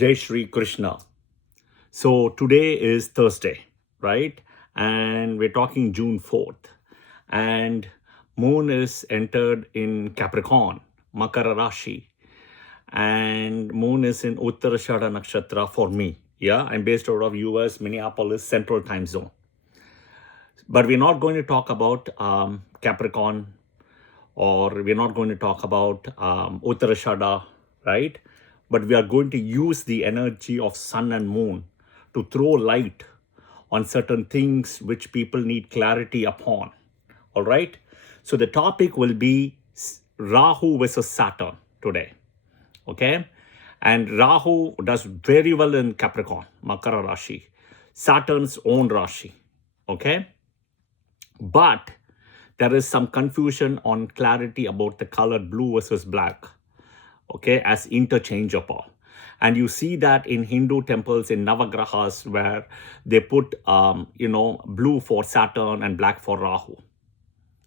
Jai Shri Krishna. So today is Thursday, right? And we're talking June 4th. And moon is entered in Capricorn, Makara Rashi. And moon is in Uttarashada Nakshatra for me. Yeah, I'm based out of US, Minneapolis, Central Time Zone. But we're not going to talk about Capricorn, or we're not going to talk about Uttarashada, right? But we are going to use the energy of sun and moon to throw light on certain things which people need clarity upon. All right. So the topic will be Rahu versus Saturn today. Okay. And Rahu does very well in Capricorn, Makara Rashi, Saturn's own Rashi. Okay. But there is some confusion on clarity about the color blue versus black, okay, as interchangeable. And you see that in Hindu temples in Navagrahas where they put, blue for Saturn and black for Rahu.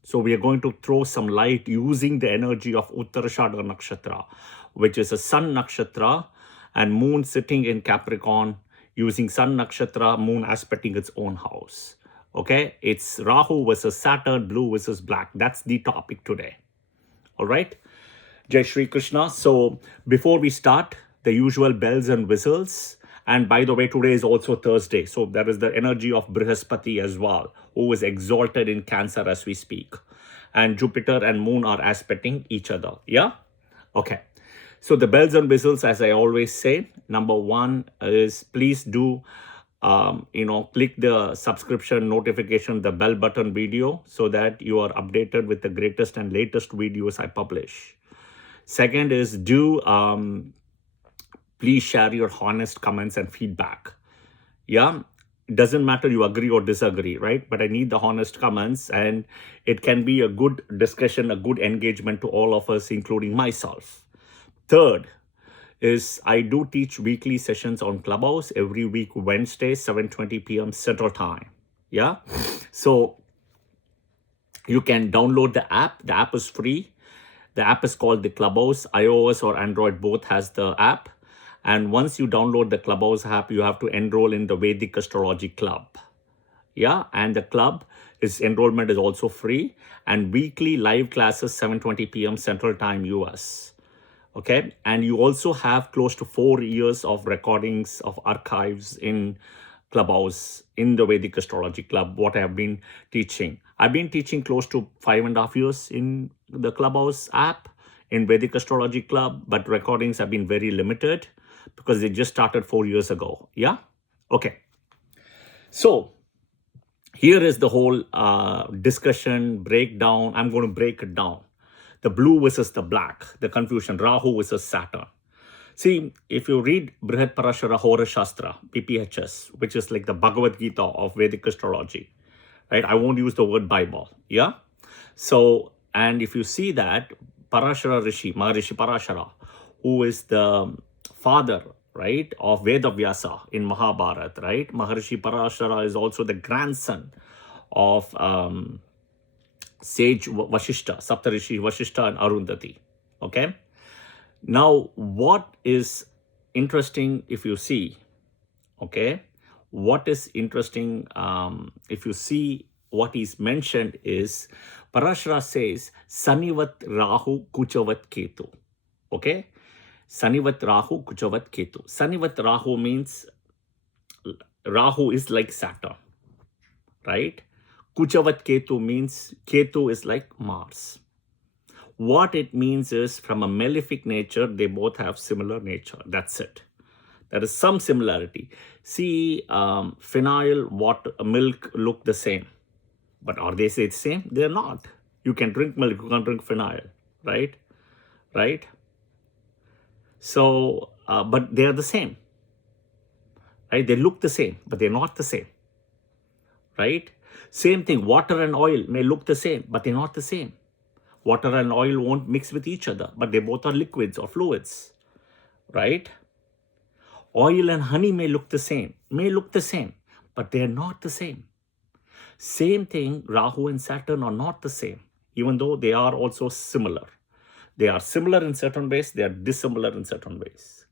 So we are going to throw some light using the energy of Uttarashada Nakshatra, which is a sun nakshatra, and moon sitting in Capricorn, using sun nakshatra, moon aspecting its own house. Okay, it's Rahu versus Saturn, blue versus black. That's the topic today. All right. Jai Shri Krishna. So before we start, the usual bells and whistles. And by the way, today is also Thursday. So there is the energy of Brihaspati as well, who is exalted in Cancer as we speak. And Jupiter and Moon are aspecting each other. Yeah? Okay. So the bells and whistles, as I always say, number one is please do click the subscription notification, the bell button video, so that you are updated with the greatest and latest videos I publish. Second is please share your honest comments and feedback. Yeah, it doesn't matter you agree or disagree, right? But I need the honest comments, and it can be a good discussion, a good engagement to all of us, including myself. Third is I do teach weekly sessions on Clubhouse every week, Wednesday, 7:20 p.m. Central Time. Yeah. So you can download the app. The app is free. The app is called the Clubhouse. iOS or Android both has the app. And once you download the Clubhouse app, you have to enroll in the Vedic Astrology Club. Yeah. And the club enrollment is also free. And weekly live classes, 7:20 p.m. Central Time, US. Okay, and you also have close to 4 years of recordings of archives in Clubhouse, in the Vedic Astrology Club, what I have been teaching. I've been teaching close to 5.5 years in the Clubhouse app, in Vedic Astrology Club, but recordings have been very limited because they just started 4 years ago. Yeah? Okay. So here is the whole discussion, breakdown. I'm going to break it down. The blue versus the black, the confusion, Rahu versus Saturn. See, if you read Brihat Parashara Hora Shastra, PPHS, which is like the Bhagavad Gita of Vedic astrology, right? I won't use the word Bible, yeah? So, and if you see that, Parashara Rishi, Maharishi Parashara, who is the father, right, of Veda Vyasa in Mahabharata, right? Maharishi Parashara is also the grandson of sage Vashishta, Saptarishi Vashishta and Arundhati. Okay. Now, what is interesting if you see, okay, what is interesting if you see what is mentioned is Parashara says Sanivat Rahu Kuchavat Ketu. Okay. Sanivat Rahu Kuchavat Ketu. Sanivat Rahu means Rahu is like Saturn, right? Kuchavat Ketu means Ketu is like Mars. What it means is from a malefic nature, they both have similar nature. That's it. There is some similarity. See, phenyl, water, milk look the same. But are they the same? They're not. You can drink milk, you can drink phenyl, right? Right? So, but they are the same. Right? They look the same, but they're not the same. Right? Same thing, water and oil may look the same, but they're not the same. Water and oil won't mix with each other, but they both are liquids or fluids, right? Oil and honey may look the same, but they're not the same. Same thing, Rahu and Saturn are not the same, even though they are also similar. They are similar in certain ways, they are dissimilar in certain ways.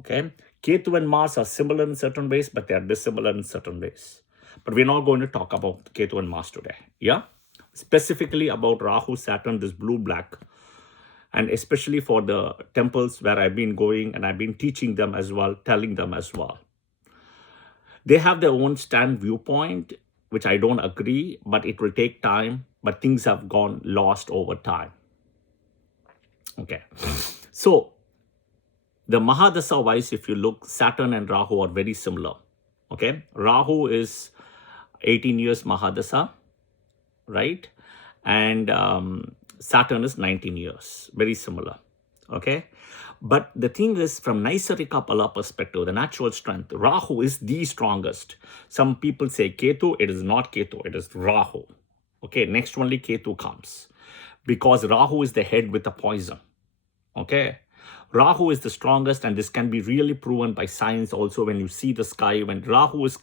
Okay, Ketu and Mars are similar in certain ways, but they are dissimilar in certain ways. But we're not going to talk about Ketu and Mars today. Yeah, specifically about Rahu, Saturn, this blue-black, and especially for the temples where I've been going and I've been teaching them as well, telling them as well. They have their own stand viewpoint, which I don't agree, but it will take time. But things have gone lost over time. Okay, so the Mahadasa wise, if you look, Saturn and Rahu are very similar. Okay, Rahu is 18 years Mahadasa, right? And Saturn is 19 years, very similar. Okay, but the thing is, from Naisarika Pala perspective, the natural strength, Rahu is the strongest. Some people say Ketu, it is not Ketu, it is Rahu. Okay, next only Ketu comes, because Rahu is the head with the poison. Okay, Rahu is the strongest, and this can be really proven by science also. When you see the sky, when Rahu is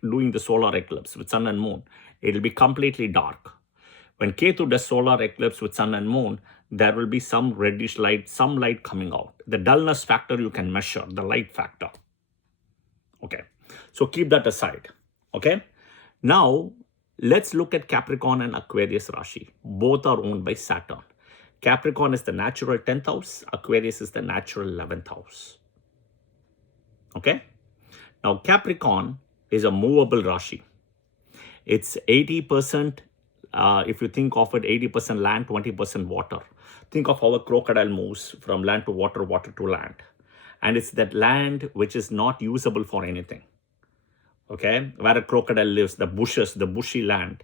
doing the solar eclipse with sun and moon, it will be completely dark. When Ketu does solar eclipse with sun and moon, there will be some reddish light, some light coming out. The dullness factor you can measure, the light factor. Okay, so keep that aside. Okay, now let's look at Capricorn and Aquarius Rashi. Both are owned by Saturn. Capricorn is the natural 10th house, Aquarius is the natural 11th house. Okay, now Capricorn is a movable Rashi. It's 80%, if you think of it, 80% land, 20% water. Think of how a crocodile moves from land to water, water to land. And it's that land which is not usable for anything. Okay, where a crocodile lives, the bushes, the bushy land,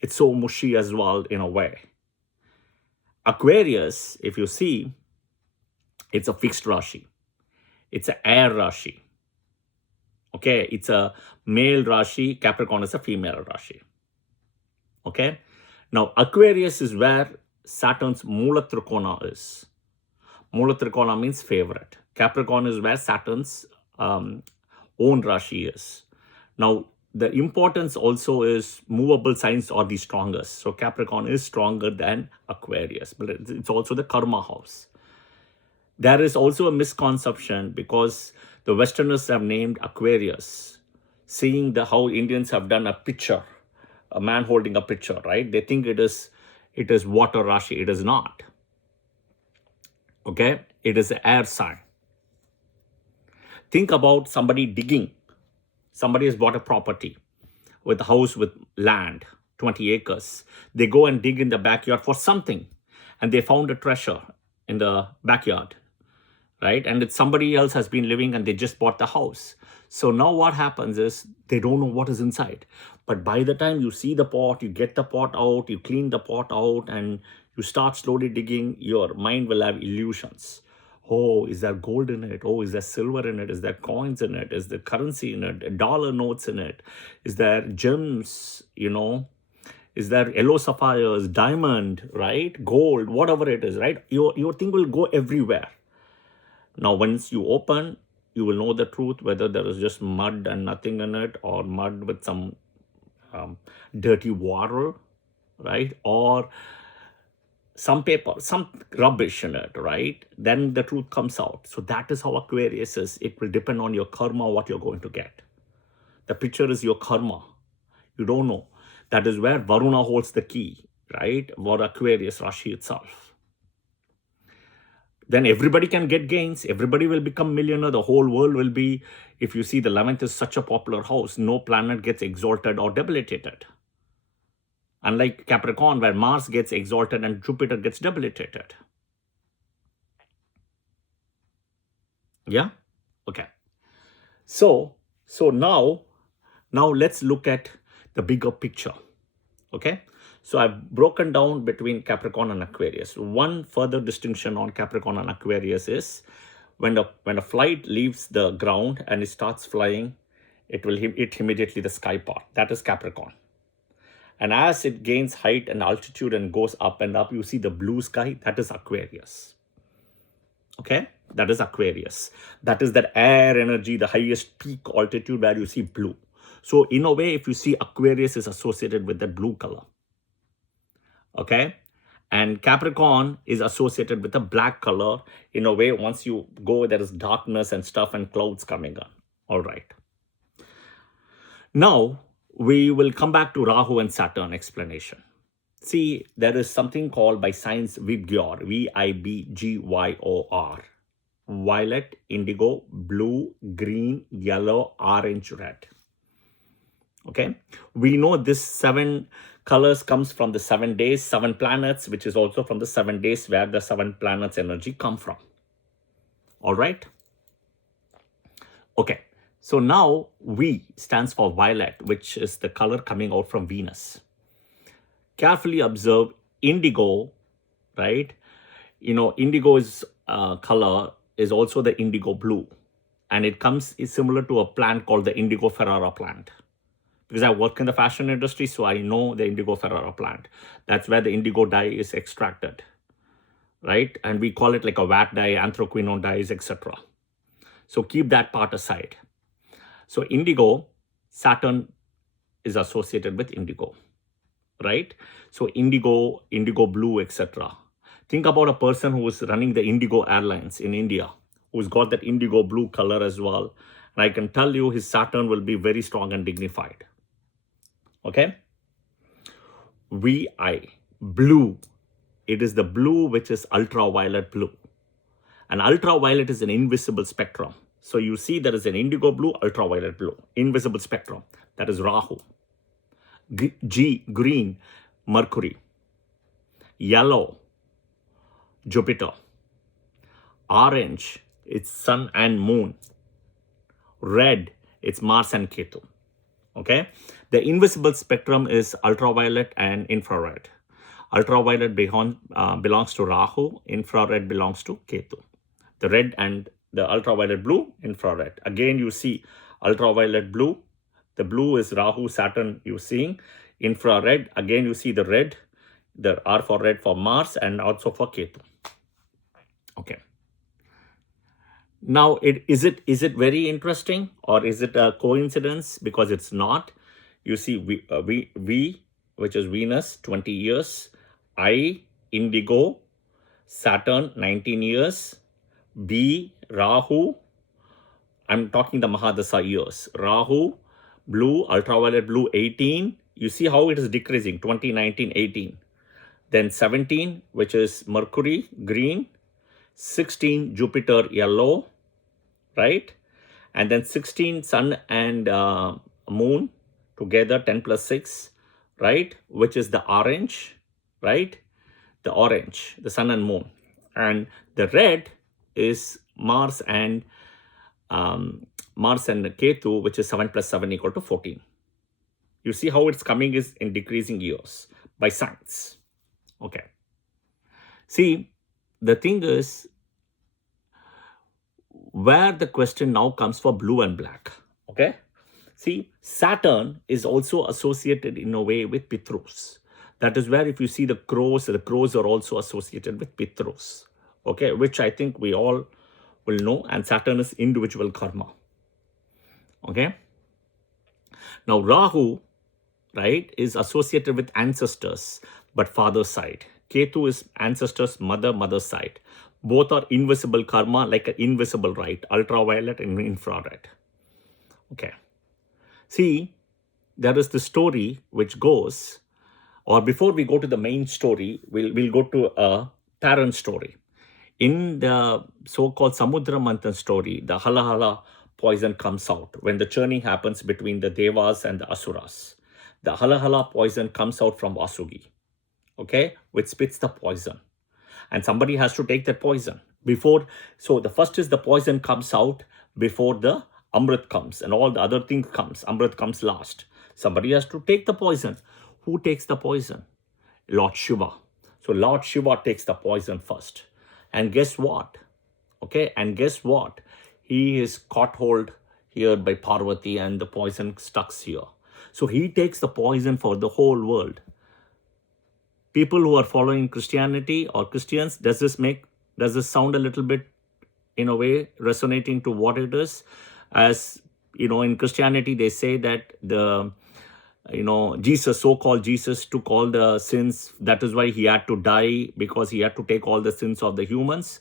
it's so mushy as well in a way. Aquarius, if you see, it's a fixed Rashi. It's an air Rashi. Okay, it's a male Rashi. Capricorn is a female Rashi. Okay, now Aquarius is where Saturn's Mula Trikona is. Mula Trikona means favorite. Capricorn is where Saturn's own Rashi is. Now, the importance also is movable signs are the strongest. So Capricorn is stronger than Aquarius, but it's also the karma house. There is also a misconception because the Westerners have named Aquarius, seeing how Indians have done a picture, a man holding a picture, right? They think it is water Rashi. It is not. Okay, it is an air sign. Think about somebody digging. Somebody has bought a property with a house with land, 20 acres. They go and dig in the backyard for something, and they found a treasure in the backyard, right? And it's somebody else has been living and they just bought the house. So now what happens is they don't know what is inside. But by the time you see the pot, you get the pot out, you clean the pot out, and you start slowly digging, your mind will have illusions. Oh, is there gold in it? Oh, is there silver in it? Is there coins in it? Is there currency in it? Dollar notes in it? Is there gems, Is there yellow sapphires, diamond, right? Gold, whatever it is, right? Your thing will go everywhere. Now, once you open, you will know the truth, whether there is just mud and nothing in it, or mud with some dirty water, right? Or some paper, some rubbish in it, right? Then the truth comes out. So that is how Aquarius is. It will depend on your karma, what you're going to get. The picture is your karma. You don't know. That is where Varuna holds the key, right? For Aquarius Rashi itself. Then everybody can get gains. Everybody will become millionaire. The whole world will be, if you see the 11th is such a popular house, no planet gets exalted or debilitated. Unlike Capricorn, where Mars gets exalted and Jupiter gets debilitated. Yeah? Okay. So now let's look at the bigger picture. Okay? So I've broken down between Capricorn and Aquarius. One further distinction on Capricorn and Aquarius is when a flight leaves the ground and it starts flying, it will hit immediately the sky part. That is Capricorn. And as it gains height and altitude and goes up and up, you see the blue sky. That is Aquarius. Okay? That is Aquarius. That is that air energy, the highest peak altitude where you see blue. So in a way, if you see Aquarius is associated with that blue color. Okay? And Capricorn is associated with a black color. In a way, once you go, there is darkness and stuff and clouds coming on. All right. Now, we will come back to Rahu and Saturn explanation. See, there is something called by science Vigyor, Vibgyor. Violet, indigo, blue, green, yellow, orange, red. Okay, we know this 7 colors comes from the 7 days, 7 planets, which is also from the 7 days where the 7 planets energy come from. All right. Okay, so now V stands for violet, which is the color coming out from Venus. Carefully observe indigo, right? Indigo's color is also the indigo blue, and it is similar to a plant called the indigo ferrara plant. Because I work in the fashion industry, so I know the indigo ferrara plant. That's where the indigo dye is extracted, right? And we call it like a VAT dye, anthraquinone dyes, etc. So keep that part aside. So indigo, Saturn is associated with indigo, right? So indigo blue, etc. Think about a person who is running the Indigo Airlines in India, who's got that indigo blue color as well. And I can tell you his Saturn will be very strong and dignified. Okay? VI, blue. It is the blue which is ultraviolet blue. And ultraviolet is an invisible spectrum. So you see there is an indigo blue, ultraviolet blue, invisible spectrum. That is Rahu. G, green, Mercury. Yellow, Jupiter. Orange, it's Sun and Moon. Red, it's Mars and Ketu. Okay, the invisible spectrum is ultraviolet and infrared. Ultraviolet belongs to Rahu, infrared belongs to Ketu. The red and the ultraviolet blue, infrared. Again, you see ultraviolet blue. The blue is Rahu, Saturn, you're seeing. Infrared, again, you see the red, the R for red for Mars and also for Ketu. Okay. Now, is it very interesting or is it a coincidence? Because it's not. You see V, which is Venus, 20 years. I, indigo, Saturn, 19 years. B, Rahu. I'm talking the Mahadasa years. Rahu, blue, ultraviolet blue, 18. You see how it is decreasing, 20, 19, 18. Then 17, which is Mercury, green. 16, Jupiter, yellow. Right? And then 16, Sun and Moon together, 10 plus 6, right? Which is the orange, right? The orange, the Sun and Moon. And the red is Mars and Ketu, which is 7 plus 7 equal to 14. You see how it's coming is in decreasing years by science. Okay. See, the thing is, where the question now comes for blue and black. Okay. See, Saturn is also associated in a way with Pitrus. That is where if you see the crows are also associated with Pitrus. Okay, which I think we all will know. And Saturn is individual karma. Okay. Now, Rahu, right, is associated with ancestors, but father's side. Ketu is ancestors, mother's side. Both are invisible karma, like an invisible right, ultraviolet and infrared. Okay. See, there is the story which goes, or before we go to the main story, we'll go to a parent story. In the so-called Samudra Manthan story, the Hala poison comes out when the churning happens between the Devas and the Asuras. The Hala poison comes out from Vasugi, okay, which spits the poison. And somebody has to take that poison before. So the first is the poison comes out before the Amrit comes and all the other things comes. Amrit comes last. Somebody has to take the poison. Who takes the poison? Lord Shiva. So Lord Shiva takes the poison first. And guess what? Okay. And guess what? He is caught hold here by Parvati and the poison stuck here. So he takes the poison for the whole world. People who are following Christianity or Christians, does this sound a little bit, in a way, resonating to what it is? As you know, in Christianity, they say that Jesus, so-called Jesus, took all the sins. That is why he had to die, because he had to take all the sins of the humans.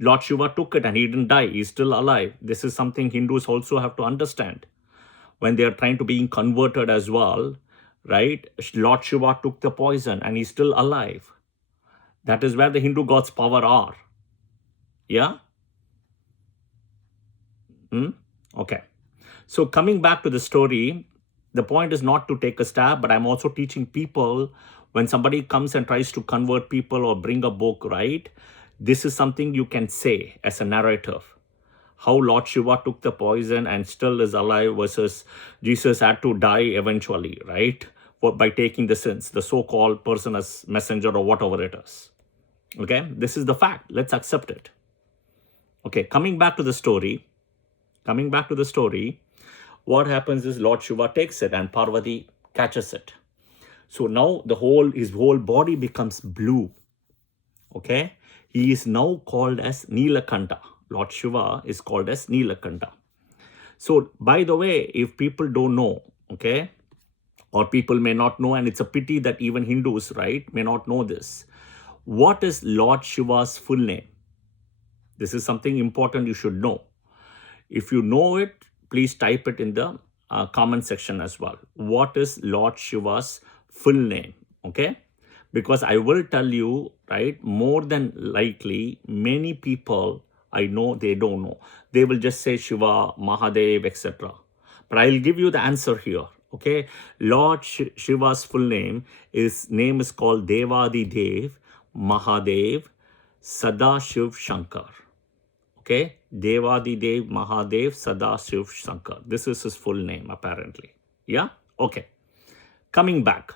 Lord Shiva took it and he didn't die. He's still alive. This is something Hindus also have to understand when they are trying to being converted as well, right? Lord Shiva took the poison and he's still alive. That is where the Hindu gods' power are. Yeah? Okay. So coming back to the story, the point is not to take a stab, but I'm also teaching people when somebody comes and tries to convert people or bring a book, right? This is something you can say as a narrative. How Lord Shiva took the poison and still is alive versus Jesus had to die eventually, right? By taking the sins, the so-called person as messenger or whatever it is. Okay, this is the fact. Let's accept it. Okay, coming back to the story, what happens is Lord Shiva takes it and Parvati catches it. So now his whole body becomes blue. Okay, he is now called as Nilakanta. Lord Shiva is called as Nilakanta. So by the way, if people don't know, okay, or people may not know, and it's a pity that even Hindus, right, may not know this. What is Lord Shiva's full name? This is something important you should know. If you know it, please type it in the comment section as well. What is Lord Shiva's full name? Okay, because I will tell you, right, more than likely, many people I know, they don't know. They will just say Shiva, Mahadev, etc. But I'll give you the answer here. Okay, Lord Shiva's full name is called Devadi Dev Mahadev Sadashiv Shankar. Okay, Devadi Dev Mahadev Sadashiv Shankar. This is his full name apparently. Yeah. Okay. Coming back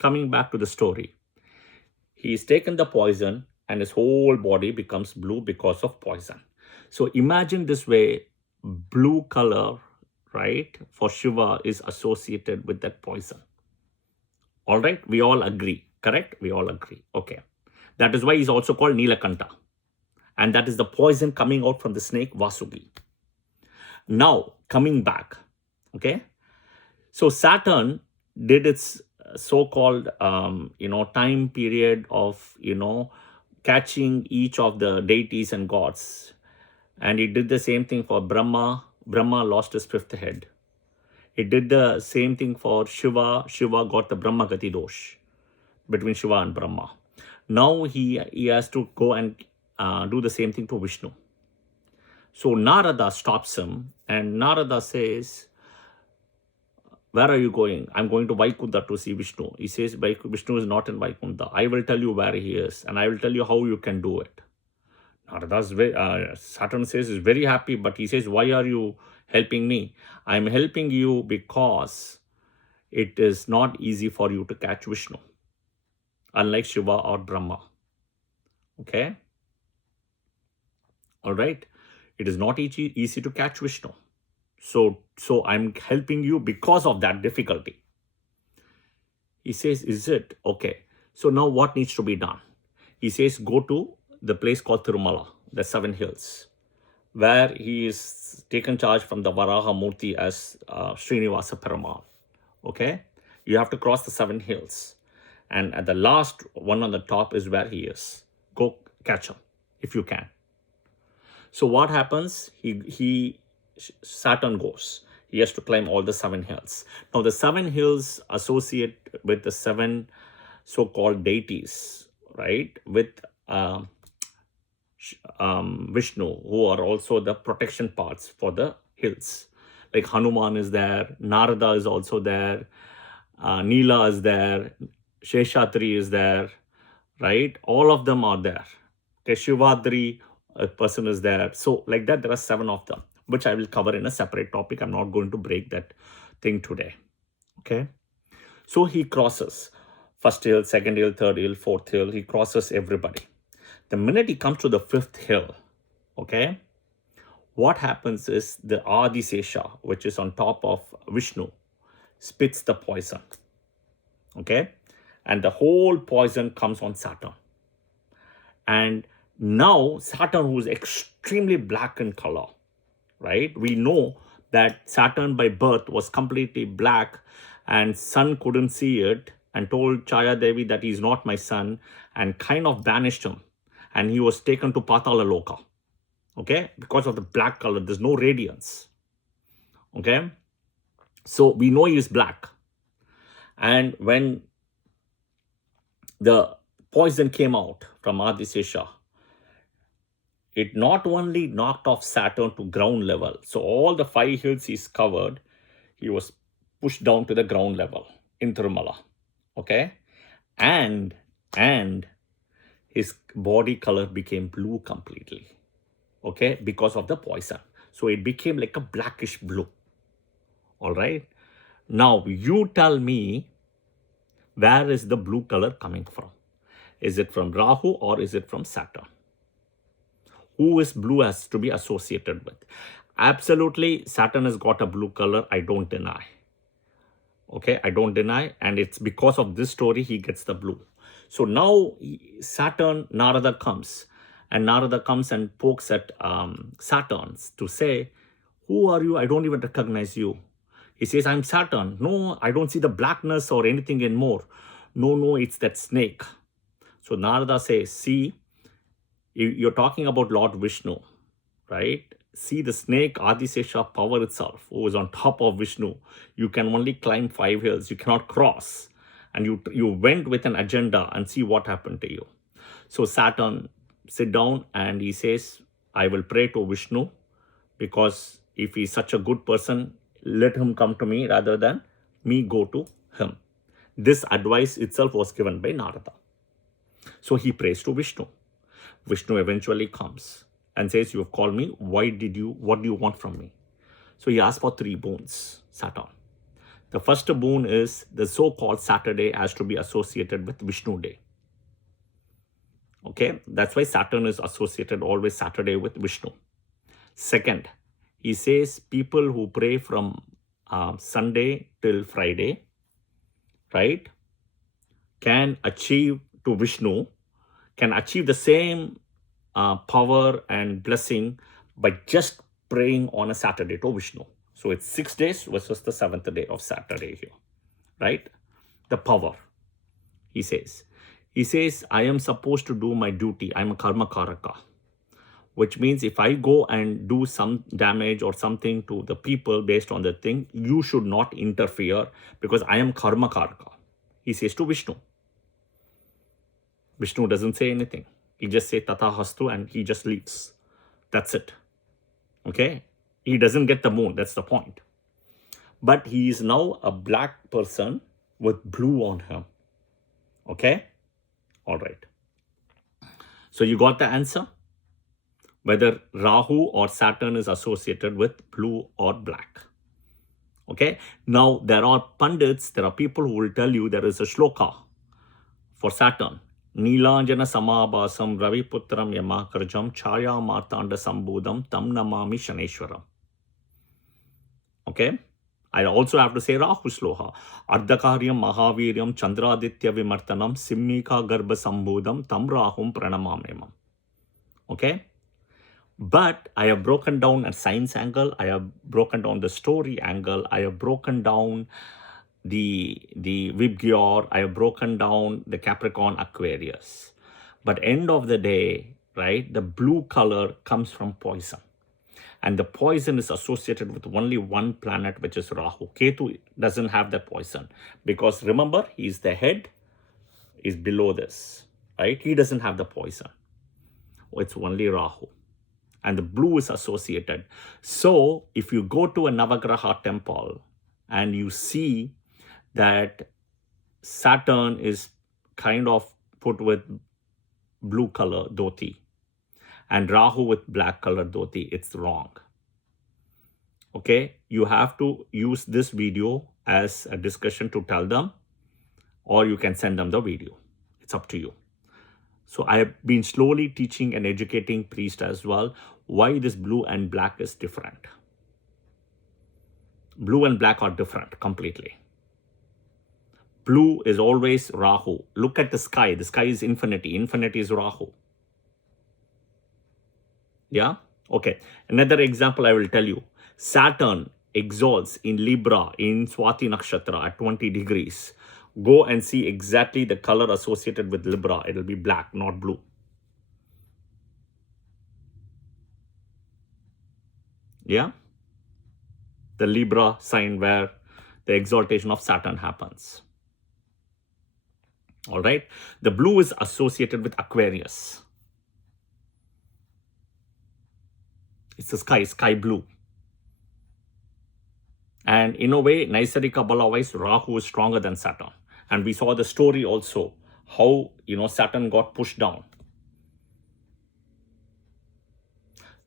to the story. He's taken the poison and his whole body becomes blue because of poison. So imagine this way, blue color, right, for Shiva is associated with that poison. All right, we all agree, correct? We all agree. Okay. That is why he's also called Nilakanta. And that is the poison coming out from the snake Vasugi. Now, coming back, okay? So Saturn did its so-called, time period of, catching each of the deities and gods. And it did the same thing for Brahma. Brahma lost his fifth head. It did the same thing for Shiva. Shiva got the Brahma Gati Dosh between Shiva and Brahma. Now he has to go and do the same thing to Vishnu. So Narada stops him and Narada says, where are you going? I'm going to Vaikunta to see Vishnu. He says, Vishnu is not in Vaikunta. I will tell you where he is and I will tell you how you can do it. Saturn says he's very happy, but he says, why are you helping me? I'm helping you because it is not easy for you to catch Vishnu, unlike Shiva or Brahma. Okay? All right? It is not easy to catch Vishnu. So I'm helping you because of that difficulty. He says, is it? Okay. So now what needs to be done? He says, go to the place called Tirumala, the 7 hills, where he is taken charge from the Varaha Murti as Srinivasa Perumal. Okay? You have to cross the 7 hills. And at the last one on the top is where he is. Go catch him if you can. So what happens? Saturn goes. He has to climb all the 7 hills. Now the 7 hills associate with the 7 so-called deities, right? With Vishnu, who are also the protection parts for the hills. Like Hanuman is there, Narada is also there, Neela is there, Sheshatri is there, right? All of them are there. Okay, Shivadri, a person is there. So like that, there are 7 of them, which I will cover in a separate topic. I'm not going to break that thing today. Okay. So he crosses first hill, second hill, third hill, fourth hill. He crosses everybody. The minute he comes to the 5th hill, okay, what happens is the Adisesha, which is on top of Vishnu, spits the poison. Okay. And the whole poison comes on Saturn. And now Saturn, who is extremely black in color, right? We know that Saturn by birth was completely black and son couldn't see it and told Chaya Devi that he's not my son and kind of banished him. And he was taken to Patala Loka. Okay, because of the black color, there's no radiance. Okay, so we know he is black. And when the poison came out from Adisesha, it not only knocked off Saturn to ground level, so all the 5 hills he's covered, he was pushed down to the ground level in Tirumala. Okay, and his body color became blue completely. Okay, because of the poison. So it became like a blackish blue. All right. Now you tell me, where is the blue color coming from? Is it from Rahu or is it from Saturn? Who is blue has to be associated with? Absolutely, Saturn has got a blue color. I don't deny. Okay, I don't deny. And it's because of this story he gets the blue. So now Saturn, Narada comes. And Narada comes and pokes at Saturn to say, who are you? I don't even recognize you. He says, I'm Saturn. No, I don't see the blackness or anything anymore. No, it's that snake. So Narada says, see, you're talking about Lord Vishnu, right? See the snake, Adisesha power itself, who is on top of Vishnu. You can only climb 5 hills. You cannot cross. And you went with an agenda and see what happened to you. So Saturn sit down and he says, I will pray to Vishnu, because if he's such a good person, let him come to me rather than me go to him. This advice itself was given by Narada. So he prays to Vishnu. Vishnu eventually comes and says, you have called me. What do you want from me? So he asked for 3 boons, Saturn. The first boon is the so-called Saturday has to be associated with Vishnu day. Okay, that's why Saturn is associated always Saturday with Vishnu. Second, he says people who pray from Sunday till Friday, right, can achieve to Vishnu, can achieve the same power and blessing by just praying on a Saturday to Vishnu. So it's 6 days versus the 7th day of Saturday here, right? The power, he says. He says, I am supposed to do my duty. I'm a karma karaka, which means if I go and do some damage or something to the people based on the thing, you should not interfere because I am karma karaka. He says to Vishnu. Vishnu doesn't say anything. He just says Tata Hastu and he just leaves. That's it. Okay? He doesn't get the moon. That's the point. But he is now a black person with blue on him. Okay? All right. So you got the answer? Whether Rahu or Saturn is associated with blue or black. Okay? Now, there are pundits, there are people who will tell you there is a shloka for Saturn. Neelanjana samabhasam raviputram yamakarjam chaya martanda sambudam tam namami shaneshwaram. Okay? I also have to say Rahu Sloha. Ardhakaryam Mahaviryam Chandraditya Vimartanam Simmika Garbha Sambudam Tam Rahum Pranamamemam. Okay? But I have broken down a science angle. I have broken down the story angle. I have broken down the Vibgyor. I have broken down the Capricorn Aquarius. But end of the day, right, the blue color comes from poison. And the poison is associated with only one planet, which is Rahu. Ketu doesn't have that poison. Because remember, he's the head, is below this, right? He doesn't have the poison. It's only Rahu. And the blue is associated. So, if you go to a Navagraha temple and you see that Saturn is kind of put with blue color dhoti, and Rahu with black color dhoti, it's wrong. Okay, you have to use this video as a discussion to tell them, or you can send them the video. It's up to you. So I have been slowly teaching and educating priests as well why this blue and black is different. Blue and black are different completely. Blue is always Rahu. Look at the sky. The sky is infinity. Infinity is Rahu. Yeah? Okay. Another example I will tell you. Saturn exalts in Libra in Swati Nakshatra at 20 degrees. Go and see exactly the color associated with Libra. It'll be black, not blue. Yeah? The Libra sign where the exaltation of Saturn happens. All right? The blue is associated with Aquarius. It's the sky blue. And in a way, Naisarika Bala-wise, Rahu is stronger than Saturn. And we saw the story also, how, Saturn got pushed down.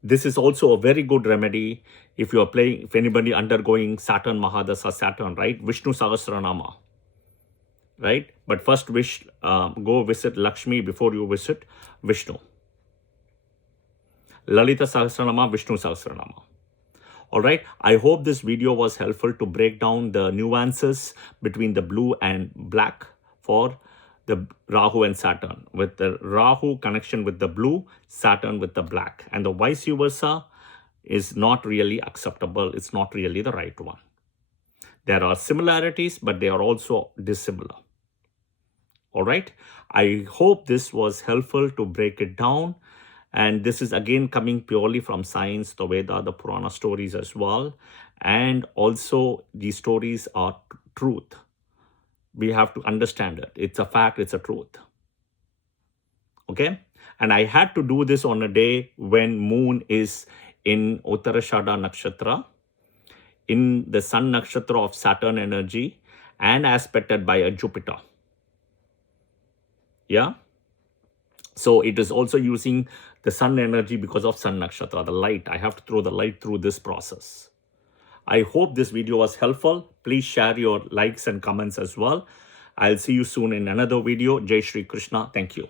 This is also a very good remedy if you are playing, if anybody undergoing Saturn Mahadasa Saturn, right? Vishnu Sahasranama, right? But first go visit Lakshmi before you visit Vishnu. Lalita Sahasranama, Vishnu Sahasranama. All right. I hope this video was helpful to break down the nuances between the blue and black for the Rahu and Saturn, with the Rahu connection with the blue, Saturn with the black, and the vice versa is not really acceptable. It's not really the right one. There are similarities, but they are also dissimilar. All right. I hope this was helpful to break it down. And this is again coming purely from science, the Veda, the Purana stories as well. And also these stories are truth. We have to understand it. It's a fact, it's a truth. Okay? And I had to do this on a day when moon is in Uttarashada Nakshatra, in the sun nakshatra of Saturn energy, and aspected by a Jupiter. Yeah? So it is also using the sun energy because of sun nakshatra, the light. I have to throw the light through this process. I hope this video was helpful. Please share your likes and comments as well. I'll see you soon in another video. Jai Shri Krishna. Thank you.